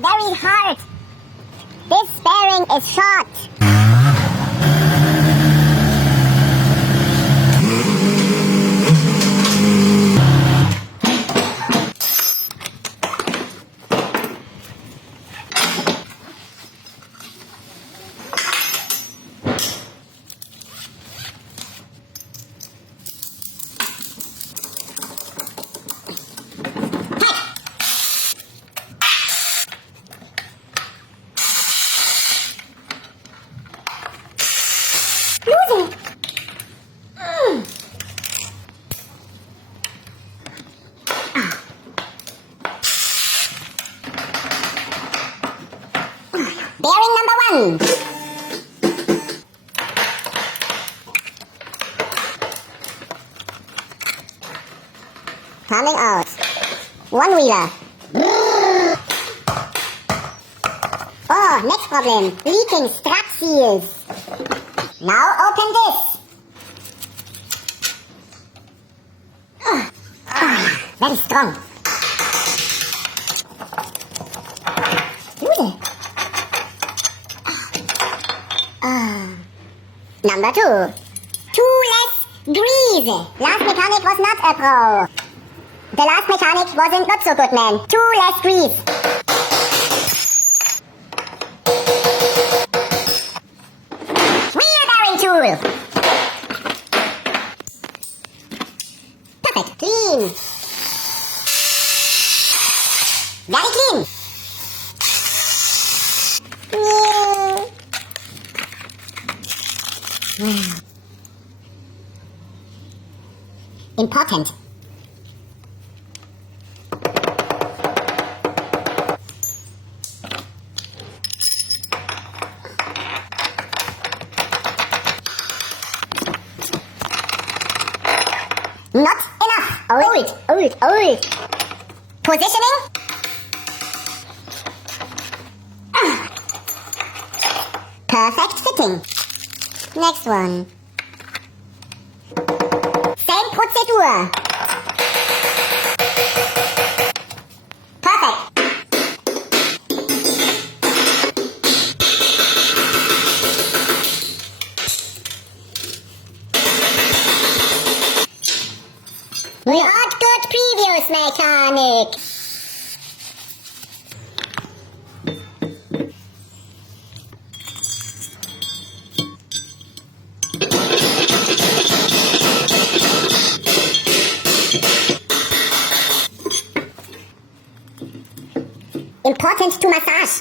very hard. This bearing is short. Bearing number 1. Coming out. One wheeler. Oh, next problem. Leaking strap seals. Now open this. Very strong. Number 2. Too less grease. Last mechanic was not a pro. The last mechanic wasn't not so good, man. Too less grease. Wheel bearing tool. Perfect. Clean. Very clean. Important. Not enough. Old. Positioning. Perfect fitting. Next one. Same procedure. Perfect. Not good previous mechanic. Important to massage.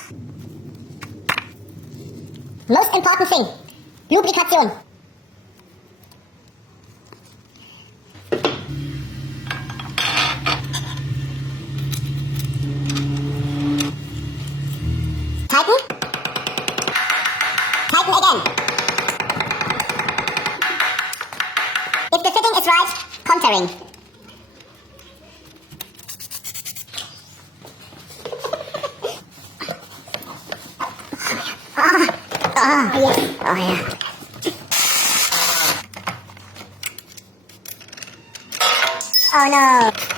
Most important thing. Lubrikation. Tighten. Tighten again. If the fitting is right, contouring. Yes. Oh, yeah. Oh, no.